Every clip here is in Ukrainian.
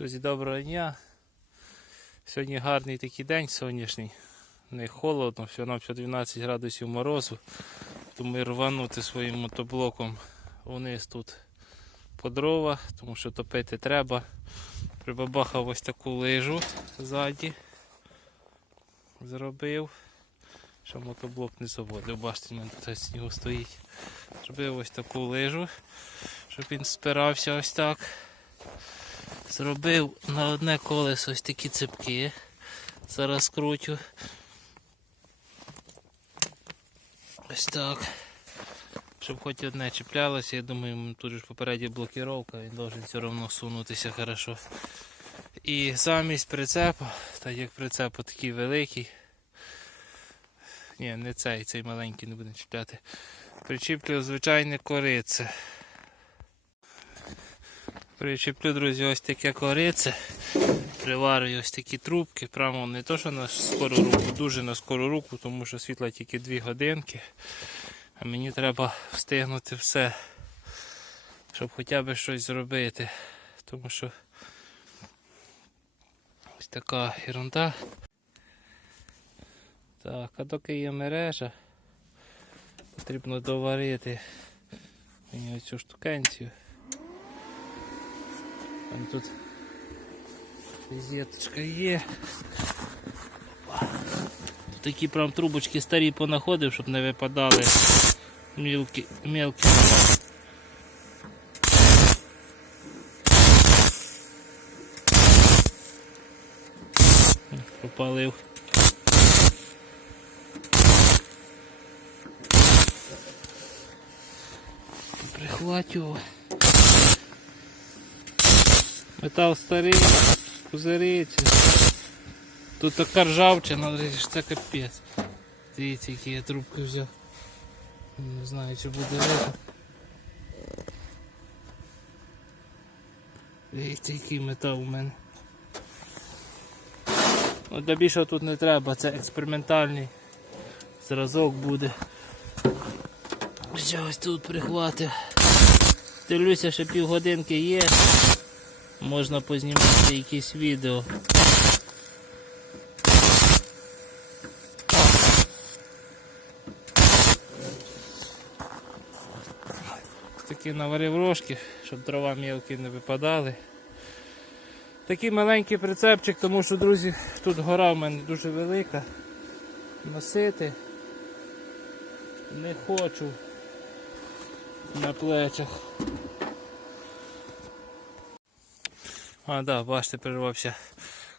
Друзі, доброго дня. Сьогодні гарний такий день сонячний. Не холодно, все нам 12 градусів морозу. Тому рванути своїм мотоблоком вниз тут по дрова, тому що топити треба. Прибабахав ось таку лижу ззаді. Зробив. Що мотоблок не заводив. Бачите, в мене тут снігу стоїть. Зробив ось таку лижу, щоб він спирався ось так. Зробив на одне колесо ось такі цепки. Зараз крутю. Ось так. Щоб хоч одне чіплялося, я думаю, тут ж попередня блокіровка, він должен все одно сунутися хорошо. І замість прицепа, так як прицеп такий великий. Ні, не цей, цей маленький не будемо чіпляти. Причіплю звичайне корице. Причеплю, друзі, ось таке корице. Приварюю ось такі трубки. Прямо не то, що на скору руку, дуже на скору руку, тому що світла тільки 2 годинки. А мені треба встигнути все, щоб хоча б щось зробити. Тому що ось така ерунда. Так, а доки є мережа, потрібно доварити мені оцю штукенцію. Там тут розеточка є. Тут такі прям трубочки старі понаходив, щоб не випадали мілкі, мілкі. Попалив. Прихватю. Метал старий, пузириться. Тут така ржавчина, це капець. Дивіться, які я трубки взяв. Не знаю, чи буде видно. Дивіться, який метал у мене. Ну, для більшого тут не треба, це експериментальний зразок буде. Ось тут прихватив. Дивлюся, що півгодинки є. Можна познімати якісь відео. Такі наварив рожки, щоб дрова мілкі не випадали. Такий маленький прицепчик, тому що, друзі, тут гора в мене дуже велика. Носити не хочу на плечах. А, да, бачите, перервався.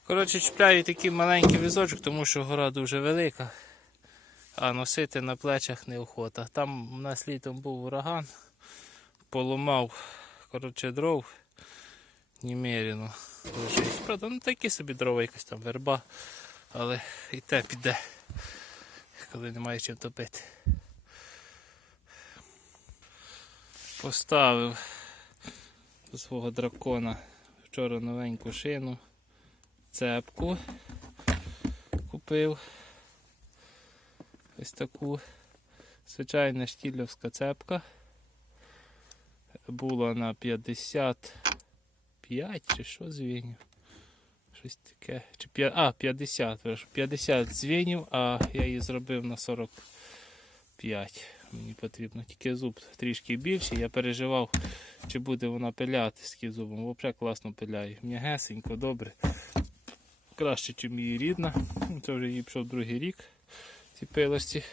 Коротше, чіпляю такий маленький візочок, тому що гора дуже велика. А носити на плечах неохота. Там у нас літом був ураган, поламав коротше, дров немерено. Лежить. Правда, ну такі собі дрова, якась там верба, але і те піде, коли немає чим топити. Поставив до свого дракона вчора новеньку шину, цепку купив. Ось таку звичайна штілівська цепка. Була на 55 чи що дзвінів. Щось таке. Чи, п'я- а, 50, 50 дзвінів, а я її зробив на 45. Мені потрібно тільки зуб трішки більший. Я переживав, чи буде вона пиляти з таким зубом. Взагалі класно пиляє. М'ягесенько, добре. Краще, ніж її рідна. Це вже їй пішов другий рік. Ці пилості.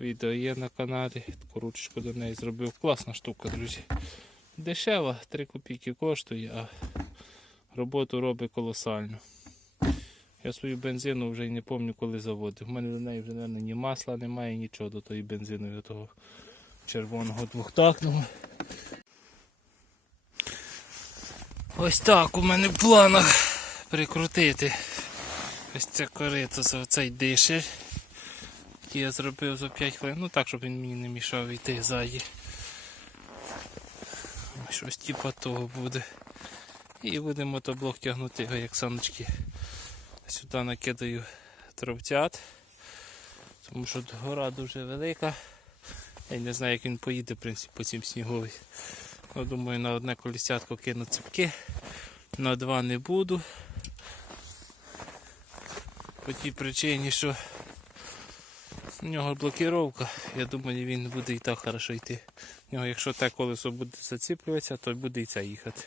Відео є на каналі. Таку ручечку до неї зробив. Класна штука, друзі. Дешева, 3 копійки коштує, а роботу робить колосально. Я свою бензину вже й не пам'ятаю, коли заводив. У мене до неї вже, мабуть, ні масла немає, нічого до тої бензину, до того червоного двохтактного. Ось так у мене в планах прикрутити ось це корито за цей дишель. який Я зробив за 5 хвилин, ну так, щоб він мені не мішав йти ззаді. Щось типа того буде. І будемо мотоблок тягнути його як саночки. Сюди накидаю травцят, тому що гора дуже велика. Я не знаю, як він поїде в принципі, по цим сніговій. Ну, думаю, на одне колісятко кину цепки на два не буду. По тій причині, що в нього блокіровка, я думаю, він буде і так хорошо йти. В нього, якщо те колесо буде заціплюватися, то буде і це їхати.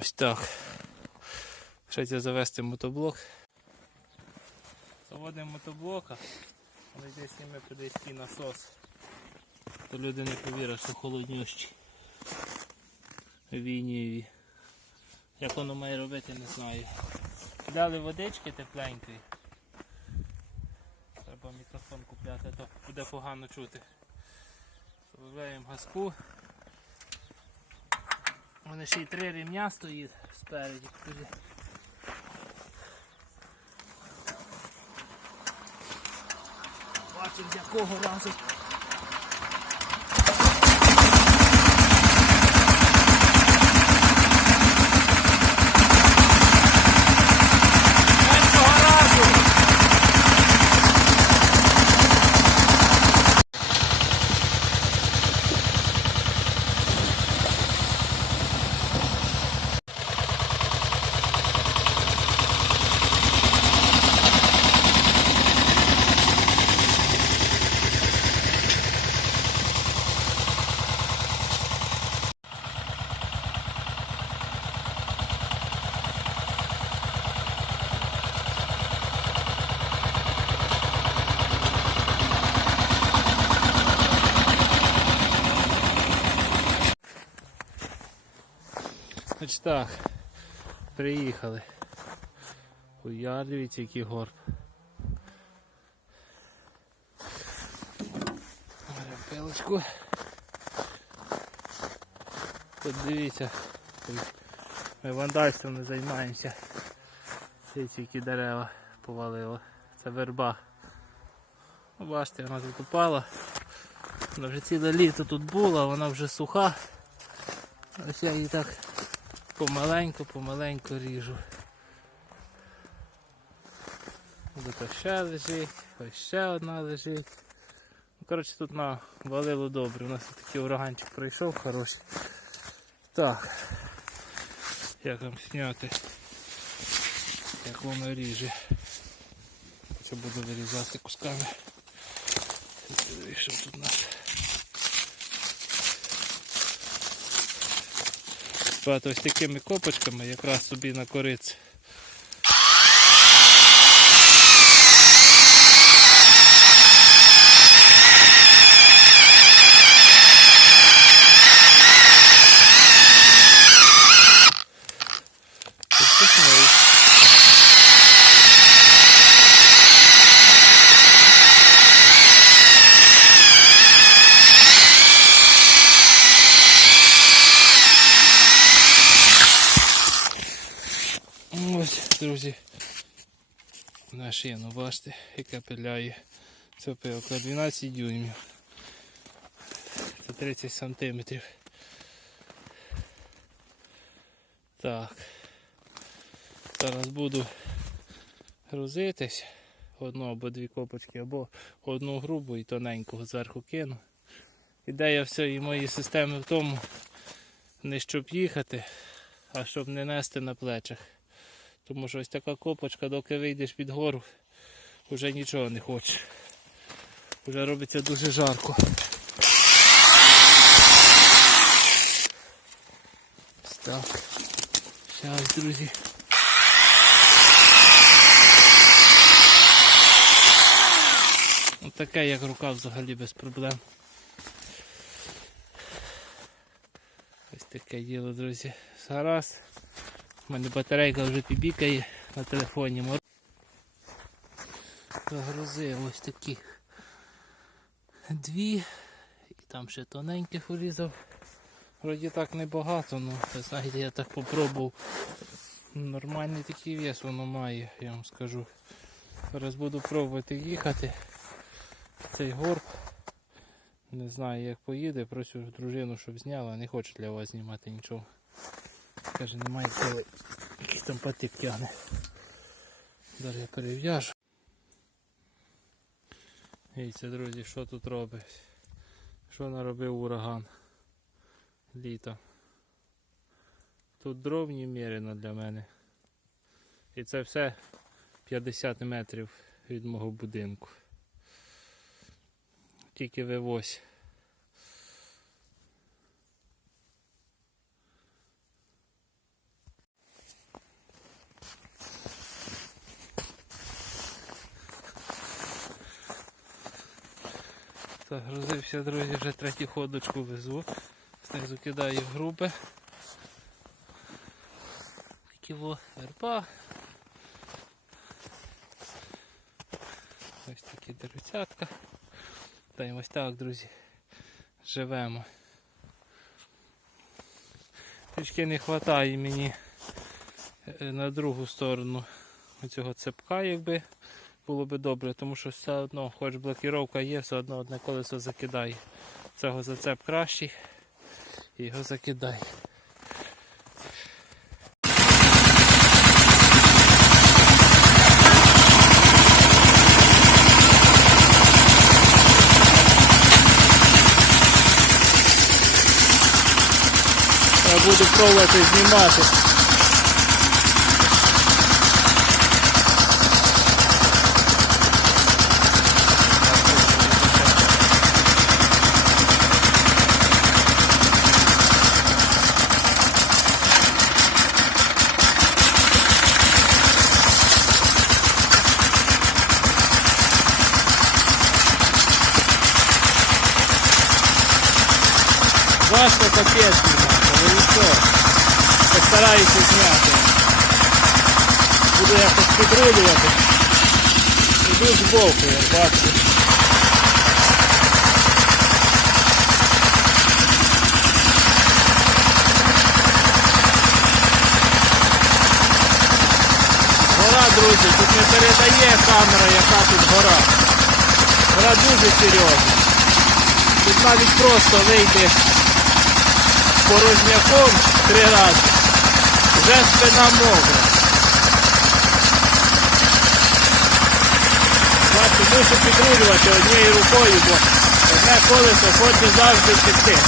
Ось так. Ще завести мотоблок. Заводимо мотоблока, але десь зніме подейський насос. То люди не повірять, що холоднющі. Війніві. Як воно має робити, не знаю. Дали водички тепленької. Треба мікрофон купляти, то буде погано чути. Добавляємо газку. У мене ще й три рівня стоїть спереді. 增加过后，拉手。Значить так, приїхали. Хуяр, дивіться, який горб. Беремо пилочку. Тут дивіться, ми вандальством не займаємося. Дивіться, які дерева повалило. Це верба. Ну, Бачите, вона тут упала. Вона вже ціле літо тут була, вона вже суха. Ось я її так помаленьку, помаленьку ріжу. Ось ще лежить, ось ще одна лежить. Ну, Коротше, тут навалило добре. У нас такий ураганчик пройшов хороший. Так. Як вам зняти? Як воно ріже. Це буду вирізати кусками. Що тут нас? Багато ось такими копочками якраз собі на кориць. Ось, друзі. На шину, бачите, яка пиляє. Це пилка 12 дюймів. Це 30 сантиметрів. Так. Зараз буду грузитись. Одну або дві копочки, або одну грубу і тоненьку зверху кину. Ідея всієї моєї системи в тому, не щоб їхати, а щоб не нести на плечах. Тому що ось така копочка, доки вийдеш під гору, вже нічого не хочеш. Вже робиться дуже жарко. Так. Зараз, друзі. Таке, як рука взагалі без проблем. Ось таке діло, друзі. Зараз. У мене батарейка вже пібікає на телефоні. Загрузив ось такі дві. І там ще тоненьких урізав. Вроді так небагато, ну знаєте, я так попробував. Нормальний такий вес воно має, я вам скажу. Зараз буду пробувати їхати. Цей горб. Не знаю як поїде, прошу дружину, щоб зняла, не хочу для вас знімати нічого. Каже, немає сили. Якийсь там патик тягне. Зараз я перев'яжу. Дивіться, друзі, що тут робить. Що наробив ураган літом. Тут дров немерено для мене. І це все 50 метрів від мого будинку. Тільки вивозь. Загрузився, друзі, вже третю ходочку везу. Знизу кидаю в грубе. Кіло верба. Ось такі деревцятка. Та й ось так, друзі. Живемо. Трішки не вистачає мені е, на другу сторону цього цепка, якби було би добре, тому що все одно, хоч блокіровка є, все одно одне колесо закидає. Цього зацеп кращий. І його закидай. Я буду пробувати знімати. Важко капець знімати, але нічого. Постараюся зняти. Буду якось підрулювати. Іду збоку, як бачите. Гора, друзі, тут не передає камера, яка тут гора. Гора дуже серйозна. Тут навіть просто вийти порожняком три рази. Вже спина мокра. Бачите, мушу підрулювати однією рукою, бо одне колесо хоче завжди текти.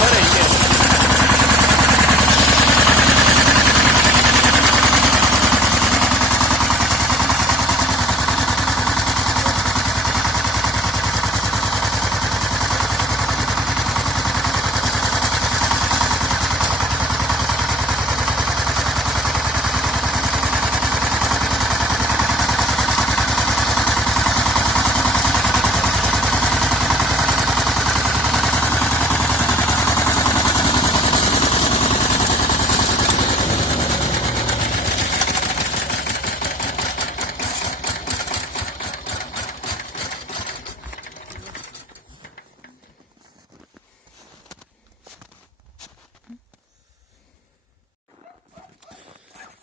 Clinic.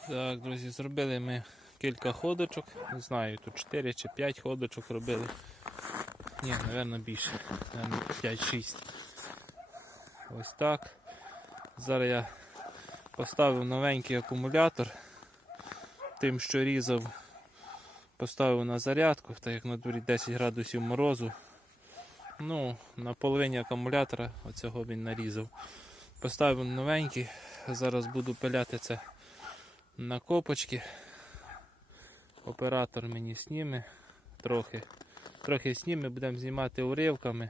Так, друзі, зробили ми кілька ходочок. Не знаю, тут 4 чи 5 ходочок робили. Ні, напевно більше. 5-6. Ось так. Зараз я поставив новенький акумулятор. Тим, що різав, поставив на зарядку, так як на дворі 10 градусів морозу. Ну, на половині акумулятора оцього він нарізав. Поставив новенький, зараз буду пиляти це на копочки. Оператор мені сніме трохи. Трохи сніме, будемо знімати уривками.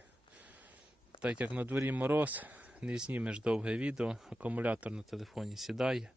Так як на дворі мороз, не знімеш довге відео, акумулятор на телефоні сідає.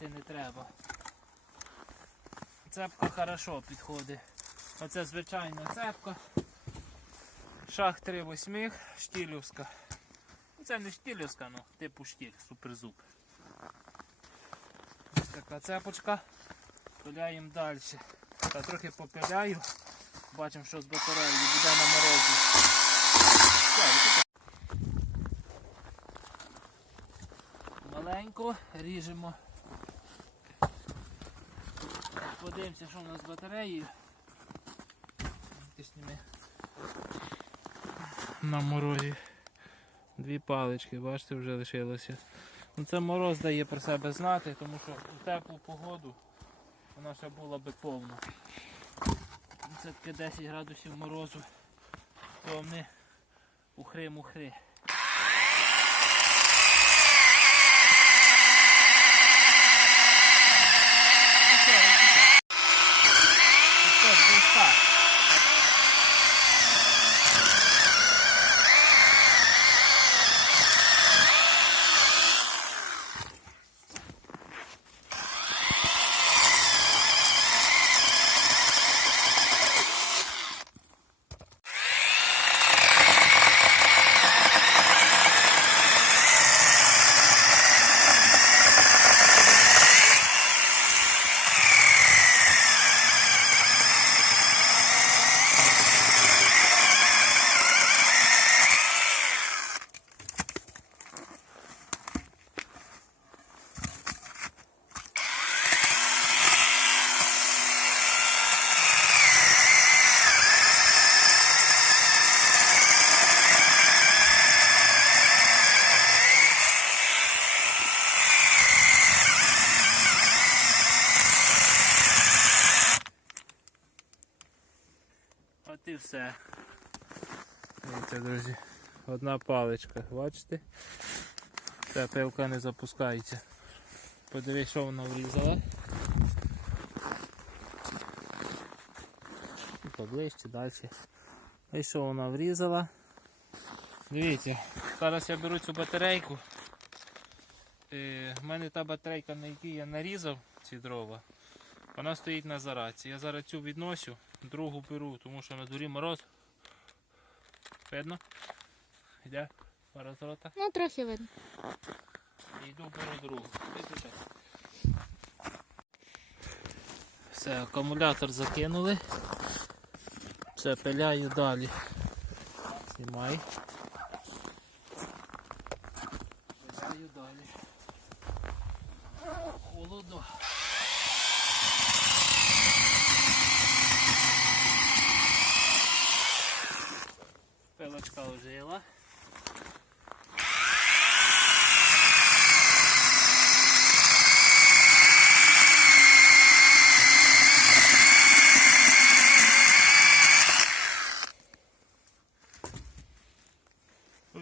Давити не треба. Цепка хорошо підходить. Оце звичайна цепка. Шах 3 восьмих, штілівська. Ну, Це не штілівська, ну, типу штіль, суперзуб. Ось така цепочка. Пиляємо далі. Та трохи попиляю. Бачимо, що з батареєю буде на морозі. Маленько ріжемо. Подивимося, що у нас з батареєю. На морозі. Дві палички, бачите, вже лишилося. Ну, це мороз дає про себе знати, тому що у теплу погоду вона ще була би повна. Це таке 10 градусів морозу, то вони ухри-мухри. Ну, що, ось таке. Ну, що ж, ось так. От і все. Дивіться, друзі. Одна паличка, бачите? Ця пилка не запускається. Подивись, що вона врізала. І Поближче, далі. І що вона врізала. Дивіться, зараз я беру цю батарейку. Е, в мене та батарейка, на якій я нарізав ці дрова, вона стоїть на зараці. Я зараз цю відносю, другу беру, тому що на дворі мороз. Видно? Йде пара з. Ну, трохи видно. Йду беру другу. Все, акумулятор закинули. Все, пиляю далі. Знімай. Пиляю далі. Холодно. Пилочка ожила.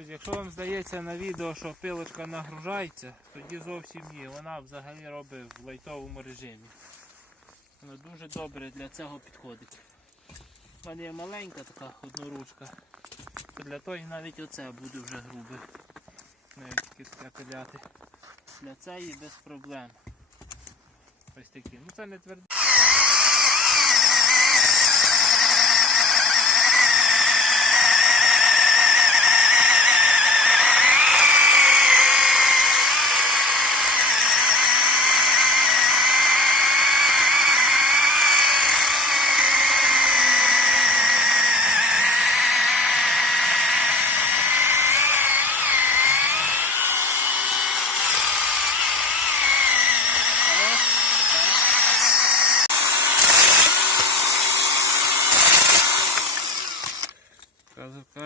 Друзі, якщо вам здається на відео, що пилочка нагружається, тоді зовсім ні. Вона взагалі робить в лайтовому режимі. Вона дуже добре для цього підходить. У мене є маленька така одноручка. То для того навіть оце буде вже грубе. Навіть таке. Для цієї без проблем. Ось такі. Ну це не тверде.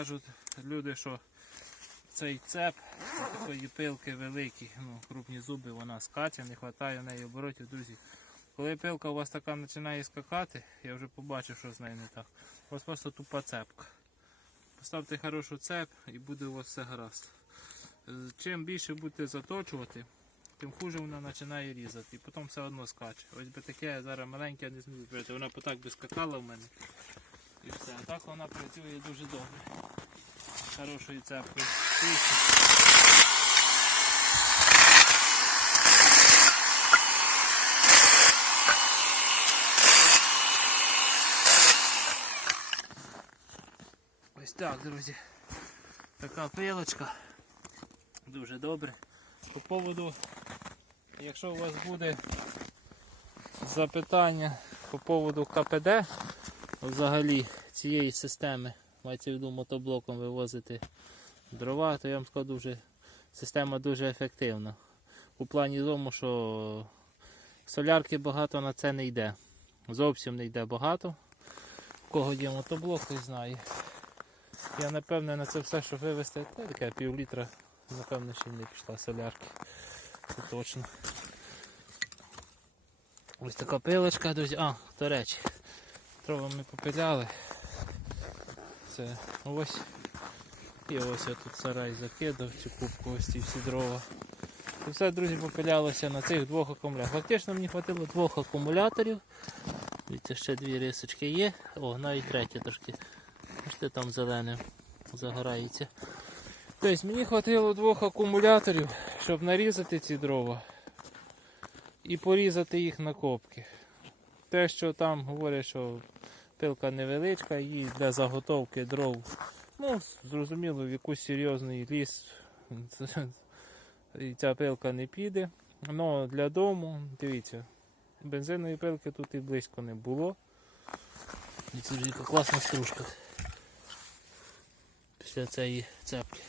Кажуть люди, що цей цеп такої пилки великі, ну, крупні зуби, вона скаче, не вистачає в неї оборотів, друзі. Коли пилка у вас така починає скакати, я вже побачив, що з нею не так. У вас просто тупа цепка. Поставте хорошу цеп і буде у вас все гаразд. Е, Чим більше будете заточувати, тим хуже вона починає різати. І потім все одно скаче. Ось би таке зараз маленьке не збирати. Вона потак би скакала в мене. І все. А так вона працює дуже добре. Хорошою цепкою. Ось так, друзі. Така пилочка. Дуже добре. По поводу, якщо у вас буде запитання по поводу КПД, взагалі цієї системи, мається в виду мотоблоком вивозити дрова, то я вам скажу, дуже, система дуже ефективна. У плані тому, що солярки багато на це не йде. Зовсім не йде багато. У кого є мотоблок, той знає. Я напевне на це все, що вивезти, та таке пів літра, напевне, ще не пішла солярки. Це точно. Ось така пилочка, друзі. А, до речі, дрова ми попиляли. Це ось. І ось я тут сарай закидав, цю кубку, ось ці всі дрова. І все, друзі, попилялося на цих двох акумуляторах. Фактично мені хватило двох акумуляторів. Дивіться, ще дві рисочки є. О, навіть третя трошки. Бачите, там зелене загорається. Тобто мені хватило двох акумуляторів, щоб нарізати ці дрова і порізати їх на копки. Те, що там говорять, що пилка невеличка, її для заготовки дров. Ну, зрозуміло, в якийсь серйозний ліс ця пилка не піде. Але для дому, дивіться, бензинової пилки тут і близько не було. І це вже яка класна стружка. Після цієї цепки.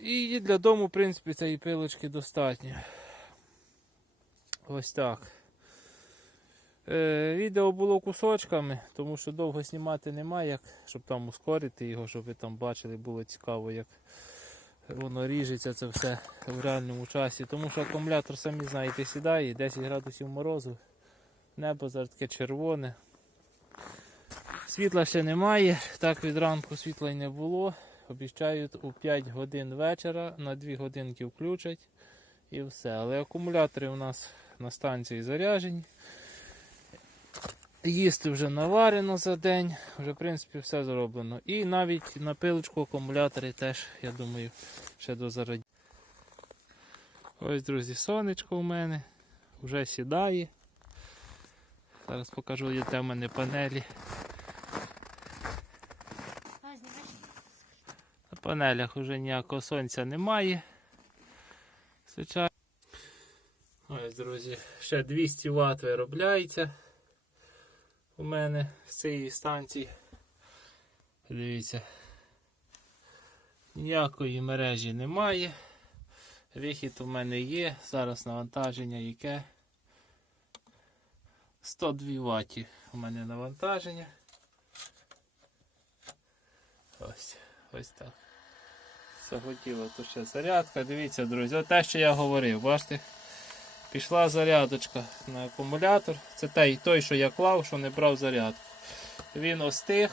І для дому, в принципі, цієї пилочки достатньо. Ось так. Е, відео було кусочками, тому що довго знімати немає, як, щоб там ускорити його, щоб ви там бачили, було цікаво, як воно ріжеться це все в реальному часі. Тому що акумулятор, самі знаєте, сідає, 10 градусів морозу, небо зараз таке червоне. Світла ще немає, так від ранку світла й не було. Обіцяють у 5 годин вечора на 2 годинки включать і все. Але акумулятори у нас на станції заряджені. Їсти вже наварено за день, вже в принципі все зроблено. І навіть на пилочку акумулятори теж, я думаю, ще дозарядять. Ось, друзі, сонечко у мене вже сідає. Зараз покажу, яке в мене панелі. На панелях вже ніякого сонця немає. Звичайно. Ось, друзі, ще 200 Вт виробляється у мене з цієї станції. Дивіться. Ніякої мережі немає. Вихід у мене є. Зараз навантаження яке? 102 Вт у мене навантаження. Ось, ось так. Захотіло то ще зарядка. Дивіться, друзі, те, що я говорив, бачите? Пішла зарядочка на акумулятор. Це той, той, що я клав, що не брав зарядку. Він остиг.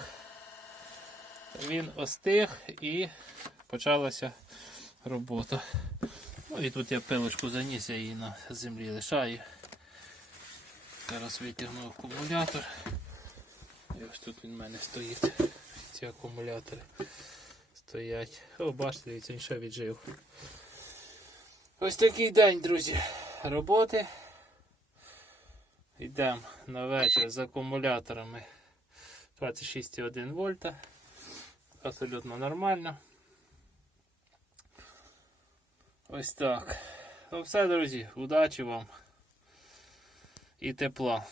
Він остиг і почалася робота. Ну і тут я пилочку заніс, я її на землі лишаю. Зараз витягну акумулятор. І ось тут він в мене стоїть. Ці акумулятори стоять. О, бачите, він ще віджив. Ось такий день, друзі. Роботи. Йдемо на вечір з акумуляторами 26,1 вольта. Абсолютно нормально. Ось так. Ну все, друзі, удачі вам і тепла.